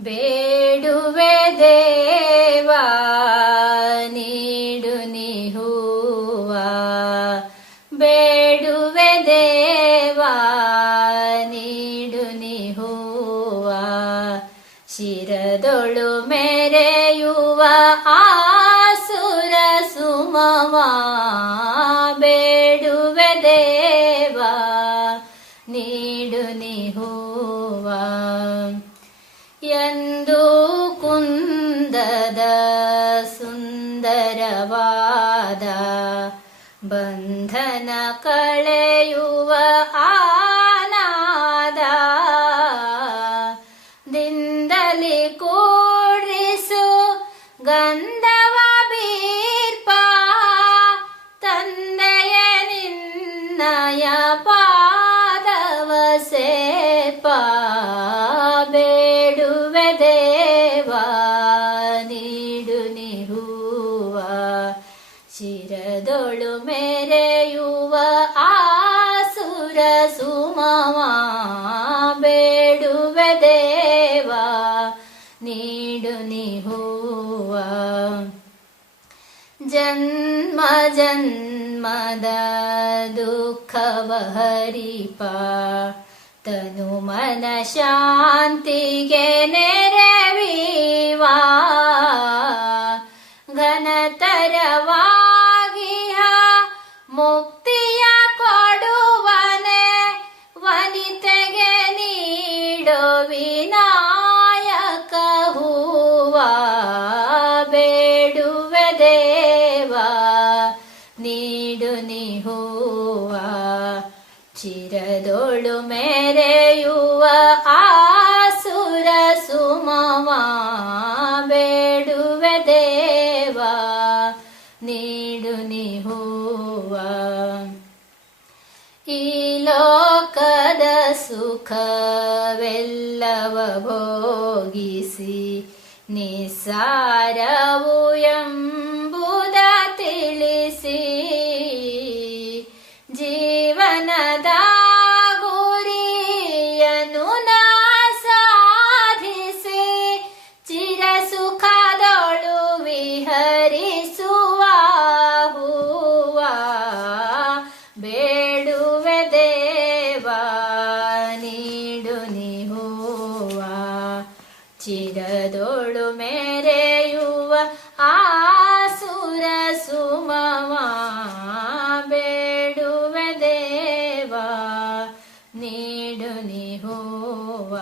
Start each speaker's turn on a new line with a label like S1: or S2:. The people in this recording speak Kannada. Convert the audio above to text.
S1: ಬೇಡುವೆ ದೇವಾ ನೀಡು ನಿಹುವ. ಬೇಡುವೆ ದೇವಾ ನೀಡು ನಿಹುವ. ಶಿರದೊಳು ಮೆರೆಯುವ ಎಂದು ಕುಂದದ ಸುಂದರವಾದ ಬಂಧನ ಕಳೆಯುವ ಆನಾದ ದಿಂದಲಿ ಕೂಡಿಸು ಗಂಧವ ಬೀರ್ಪ ತಂದೆಯ ನಿನ್ನಯ ಪಾದವ ಶಿರದೊಳು ಮೆರೆಯುವ ಆಸುರ ಸುಮವ ಬೇಡುವೆ ದೇವ ನೀಡು ನಿಹುವ ಜನ್ಮ ಜನ್ಮದ ದುಃಖವ ಹರಿಪ ತನು ಮನ ಶಾಂತಿಗೆ ನೆರವೀವ ಘನತರವಾಗಿಹ ಮುಕ್ತಿಯ ಕೊಡುವನೆ ವನಿತೆಗೆ ನೀಡೋ ವಿನಾಯಕ ಹೂವ ಬೇಡುವೆ ದೇವ ನೀಡು ನಿಹುವ ಚಿರದೊಳು ಮೆರೆಯುವ ಆಸುರ ಈ ಲೋಕದ ಸುಖವೆಲ್ಲವ ಭೋಗಿಸಿ ನಿಸ್ಸಾರವು ಎಂಬುದ ಎಂದು ನೀವುವ ಚಿರದೋಳು ಮೆರೆಯುವ ಸುರ ಸುಮವ ಬೇಡುವೆ ದೇವ ನೀಡು ನೀವುವ